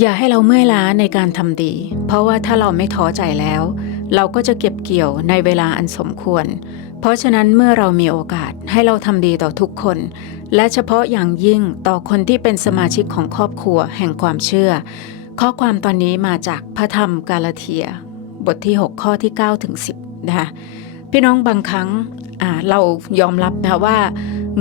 อย่าให้เราเมื่อยล้าในการทำดี เพราะว่าถ้าเราไม่ท้อใจแล้ว เราก็จะเก็บเกี่ยวในเวลาอันสมควร เพราะฉะนั้นเมื่อเรามีโอกาสให้เราทำดีต่อทุกคน และเฉพาะอย่างยิ่งต่อคนที่เป็นสมาชิกของครอบครัวแห่งความเชื่อ ข้อความตอนนี้มาจากพระธรรมกาลเทีย บทที่ 6 ข้อที่9ถึง10นะคะพี่น้องบางครั้งเรายอมรับนะว่า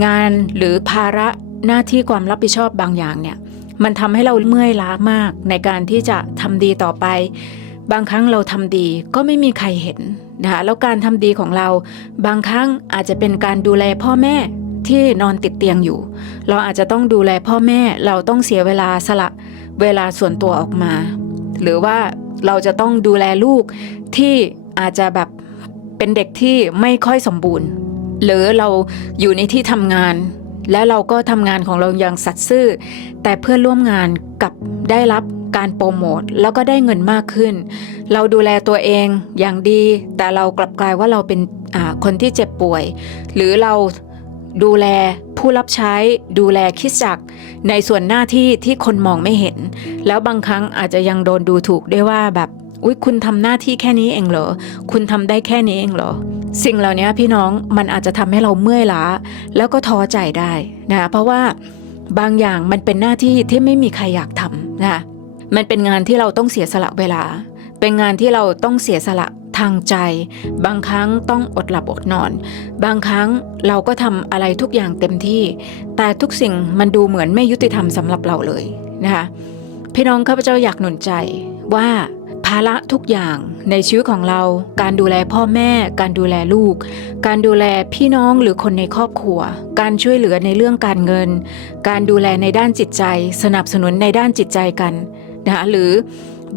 งานหรือภาระหน้าที่ความรับผิดชอบบางอย่างเนี่ย มันทำให้เราเมื่อยล้ามากในการที่จะทำดีต่อไป บางครั้งเราทำดีก็ไม่มีใครเห็นนะคะแล้วการทำดีของเรา บางครั้งอาจจะเป็นการดูแลพ่อแม่ที่นอนติดเตียงอยู่ เราอาจจะต้องดูแลพ่อแม่ เราต้องเสียเวลาสละเวลาส่วนตัวออกมา หรือว่าเราจะต้องดูแลลูกที่อาจจะแบบเป็นเด็กที่ไม่ค่อยสมบูรณ์ หรือเราอยู่ในที่ทำงาน และเราก็ทำงานของเราอย่างสัตย์ซื่อ แต่เพื่อนร่วมงานกับได้รับการโปรโมทแล้วก็ได้เงินมากขึ้น เราดูแลตัวเองอย่างดี แต่เรากลับกลายว่าเราเป็นคนที่เจ็บป่วย หรือเราดูแลผู้รับใช้ดูแลคิดจัก ในส่วนหน้าที่ที่คนมองไม่เห็น แล้วบางครั้งอาจจะยังโดนดูถูกได้วยว่าแบบ อุ๊ยคุณทำหน้าที่แค่นี้เองเหรอ คุณทำได้แค่นี้เองเหรอ สิ่งเหล่านี้พี่น้องมันอาจจะทำให้เราเมื่อยล้า แล้วก็ท้อใจได้นะคะเพราะว่าบางอย่างมันเป็นหน้าที่ที่ไม่มีใครอยากทำนะมันเป็นงานที่เราต้องเสียสละเวลา เป็นงานที่เราต้องเสียสละทางใจ บางครั้งต้องอดหลับอดนอน บางครั้งเราก็ทำอะไรทุกอย่างเต็มที่ แต่ทุกสิ่งมันดูเหมือนไม่ยุติธรรมสำหรับเราเลยนะคะพี่น้องข้าพเจ้าอยากหนุนใจว่าาระทุกอย่างในชีวิตของเรา การดูแลพ่อแม่ การดูแลลูก การดูแลพี่น้องหรือคนในครอบครัว การช่วยเหลือในเรื่องการเงิน การดูแลในด้านจิตใจ สนับสนุนในด้านจิตใจกันนะคะหรือ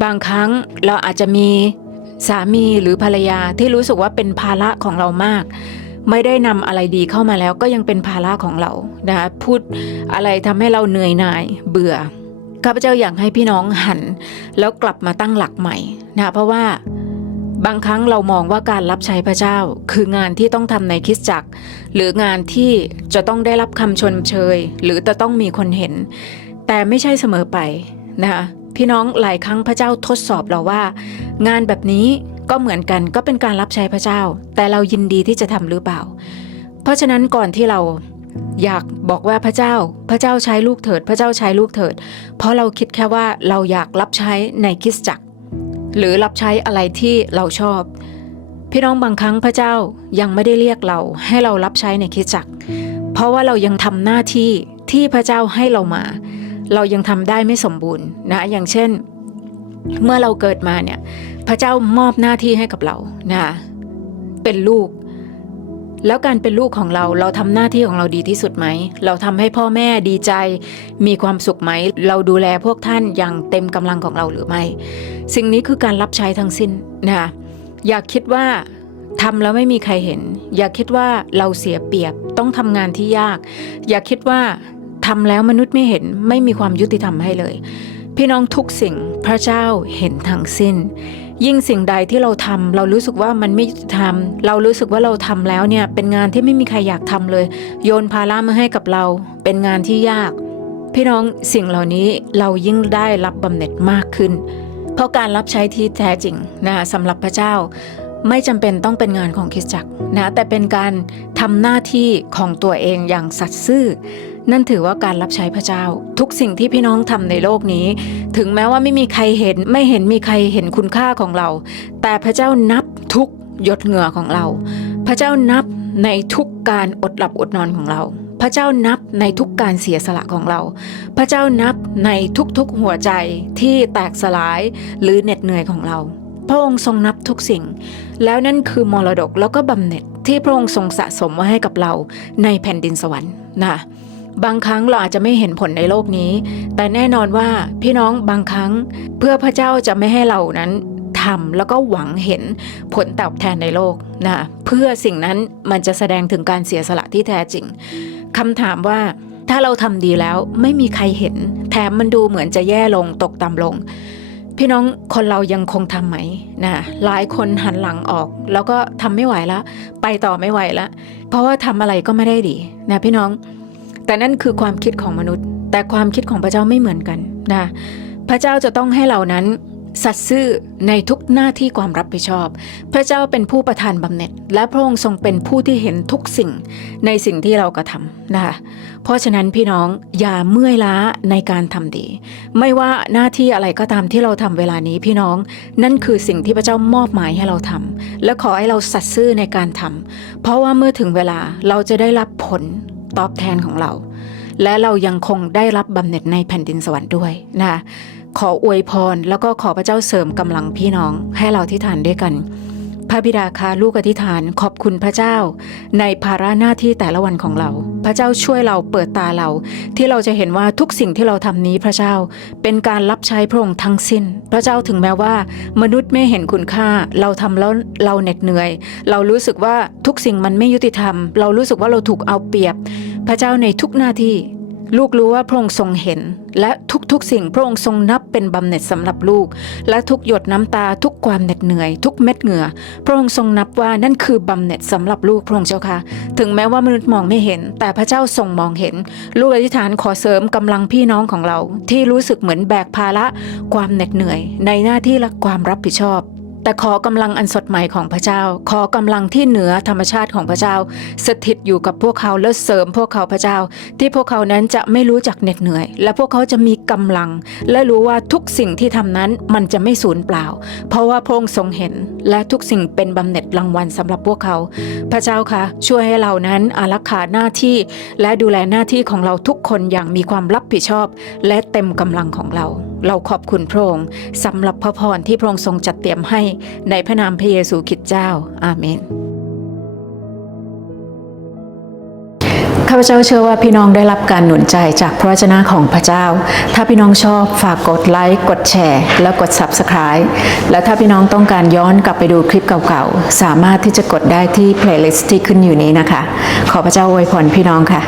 บางครั้งเราอาจจะมีสามีหรือภรรยาที่รู้สึกว่าเป็นภาระของเรามาก ไม่ได้นำอะไรดีเข้ามาแล้วก็ยังเป็นภาระของเรานะคะพูดอะไรทำให้เราเหนื่อยหน่ายเบื่อ ข้าพเจ้าอยากให้พี่น้องหัน แล้วกลับมาตั้งหลักใหม่นะคะเพราะว่าบางครั้งเรามองว่าการรับใช้พระเจ้า คืองานที่ต้องทำในคริสตจักร หรืองานที่จะต้องได้รับคำชมเชย หรือจะต้องมีคนเห็น แต่ไม่ใช่เสมอไปนะคะพี่น้องหลายครั้งพระเจ้าทดสอบเราว่า งานแบบนี้ก็เหมือนกันก็เป็นการรับใช้พระเจ้า แต่เรายินดีที่จะทำหรือเปล่า เพราะฉะนั้นก่อนที่เรา อยากบอกว่าพระเจ้า พระเจ้าใช้ลูกเถิด พระเจ้าใช้ลูกเถิด เพราะเราคิดแค่ว่าเราอยากรับใช้ในคริสตจักร หรือรับใช้อะไรที่เราชอบ พี่น้องบางครั้งพระเจ้ายังไม่ได้เรียกเราให้เรารับใช้ในคริสตจักร เพราะว่าเรายังทำหน้าที่ที่พระเจ้าให้เรามา เรายังทำได้ไม่สมบูรณ์นะ อย่างเช่น เมื่อเราเกิดมาเนี่ย พระเจ้ามอบหน้าที่ให้กับเรานะเป็นลูก แล้วการเป็นลูกของเราเราทำหน้าที่ของเราดีที่สุดไหม เราทำให้พ่อแม่ดีใจ มีความสุขไหม เราดูแลพวกท่านอย่างเต็มกำลังของเราหรือไม่ สิ่งนี้คือการรับใช้ทั้งสิ้นนะคะอย่าคิดว่าทำแล้วไม่มีใครเห็น อย่าคิดว่าเราเสียเปรียบต้องทำงานที่ยาก อย่าคิดว่าทำแล้วมนุษย์ไม่เห็นไม่มีความยุติธรรมให้เลย พี่น้องทุกสิ่งพระเจ้าเห็นทั้งสิ้น ยิ่งสิ่งใดที่เราทำเรารู้สึกว่ามันไม่ยุติธรรม เรารู้สึกว่าเราทำแล้วเนี่ยเป็นงานที่ไม่มีใครอยากทำเลย โยนภาระมาให้กับเรา เป็นงานที่ยาก พี่น้องสิ่งเหล่านี้เรายิ่งได้รับบำเหน็จมากขึ้น เพราะการรับใช้ที่แท้จริงนะคะสำหรับพระเจ้าไม่จำเป็นต้องเป็นงานของคริสจักรนะแต่เป็นการทำหน้าที่ของตัวเองอย่างสัตย์ซื่อ นั่นถือว่าการรับใช้พระเจ้า ทุกสิ่งที่พี่น้องทำในโลกนี้ ถึงแม้ว่าไม่มีใครเห็นไม่เห็นมีใครเห็นคุณค่าของเรา แต่พระเจ้านับทุกหยดเหงื่อของเรา พระเจ้านับในทุกการอดหลับอดนอนของเรา พระเจ้านับในทุกการเสียสละของเรา พระเจ้านับในทุกๆหัวใจที่แตกสลายหรือเหน็ดเหนื่อยของเรา พระองค์ทรงนับทุกสิ่ง แล้วนั่นคือมรดกแล้วก็บำเหน็จที่พระองค์ทรงสะสมไว้ให้กับเราในแผ่นดินสวรรค์นะ บางครั้งเราอาจจะไม่เห็นผลในโลกนี้ แต่แน่นอนว่าพี่น้องบางครั้งเพื่อพระเจ้าจะไม่ให้เรานั้นทำแล้วก็หวังเห็นผลตอบแทนในโลกนะเพื่อสิ่งนั้นมันจะแสดงถึงการเสียสละที่แท้จริงคำถามว่าถ้าเราทำดีแล้วไม่มีใครเห็น แถมมันดูเหมือนจะแย่ลงตกต่ำลง พี่น้องคนเรายังคงทำไหมนะหลายคนหันหลังออก แล้วก็ทำไม่ไหวแล้ว ไปต่อไม่ไหวแล้วเพราะว่าทำอะไรก็ไม่ได้ดีนะพี่น้อง แต่นั่นคือความคิดของมนุษย์ แต่ความคิดของพระเจ้าไม่เหมือนกันนะพระเจ้าจะต้องให้เรานั้นสัตย์ซื่อในทุกหน้าที่ความรับผิดชอบ พระเจ้าเป็นผู้ประทานบำเหน็จ และพระองค์ทรงเป็นผู้ที่เห็นทุกสิ่งในสิ่งที่เรากระทำนะคะ เพราะฉะนั้นพี่น้องอย่าเมื่อยล้าในการทำดี ไม่ว่าหน้าที่อะไรก็ตามที่เราทำเวลานี้พี่น้อง นั่นคือสิ่งที่พระเจ้ามอบหมายให้เราทำและขอให้เราสัตย์ซื่อในการทำเพราะว่าเมื่อถึงเวลาเราจะได้รับผล ตอบแทนของเรา และเรายังคงได้รับบำเหน็จในแผ่นดินสวรรค์ด้วยนะขออวยพรแล้วก็ขอพระเจ้าเสริมกำลังพี่น้องให้เราที่ทานด้วยกัน พระบิดาคะลูกอธิษฐานขอบคุณพระเจ้า ในภาระหน้าที่แต่ละวันของเรา พระเจ้าช่วยเราเปิดตาเรา ที่เราจะเห็นว่าทุกสิ่งที่เราทำนี้พระเจ้า เป็นการรับใช้พระองค์ทั้งสิ้น พระเจ้าถึงแม้ว่า มนุษย์ไม่เห็นคุณค่า เราทำแล้วเราเหน็ดเหนื่อย เรารู้สึกว่าทุกสิ่งมันไม่ยุติธรรม เรารู้สึกว่าเราถูกเอาเปรียบ พระเจ้าในทุกหน้าที่ ลูกรู้ว่าพระองค์ทรงเห็น และทุกๆสิ่งพระองค์ทรงนับเป็นบำเหน็จสำหรับลูก และทุกหยดน้ำตาทุกความเหน็ดเหนื่อย ทุกเม็ดเหงื่อ พระองค์ทรงนับว่านั่นคือบำเหน็จสำหรับลูกพระองค์เจ้าค่ะ ถึงแม้ว่ามนุษย์มองไม่เห็น แต่พระเจ้าทรงมองเห็น ลูกอธิษฐานขอเสริมกำลังพี่น้องของเรา ที่รู้สึกเหมือนแบกภาระความเหน็ดเหนื่อย ในหน้าที่และความรับผิดชอบ แต่ขอกำลังอันสดใหม่ของพระเจ้า ขอกำลังที่เหนือธรรมชาติของพระเจ้า สถิตอยู่กับพวกเขาและเสริมพวกเขาพระเจ้า ที่พวกเขานั้นจะไม่รู้จักเหน็ดเหนื่อย และพวกเขาจะมีกำลัง และรู้ว่าทุกสิ่งที่ทำนั้นมันจะไม่สูญเปล่า เพราะว่าพระองค์ทรงเห็น และทุกสิ่งเป็นบำเหน็จรางวัลสำหรับพวกเขา พระเจ้าคะช่วยให้เรานั้นอารักขาหน้าที่และดูแลหน้าที่ของเราทุกคนอย่างมีความรับผิดชอบ และเต็มกำลังของเราเราขอบคุณพระองค์สำหรับพระพรที่พระองค์ทรงจัดเตรียมให้ในพระนามพระเยซูคริสต์เจ้า อาเมนข้าพเจ้าเชื่อว่าพี่น้องได้รับการหนุนใจจากพระวจนะของพระเจ้า ถ้าพี่น้องชอบฝากกดไลค์ กดแชร์ และกด Subscribe และถ้าพี่น้องต้องการย้อนกลับไปดูคลิปเก่าๆ สามารถที่จะกดได้ที่ playlist ที่ขึ้นอยู่นี้นะคะ ขอพระเจ้าอวยพรพี่น้องค่ะ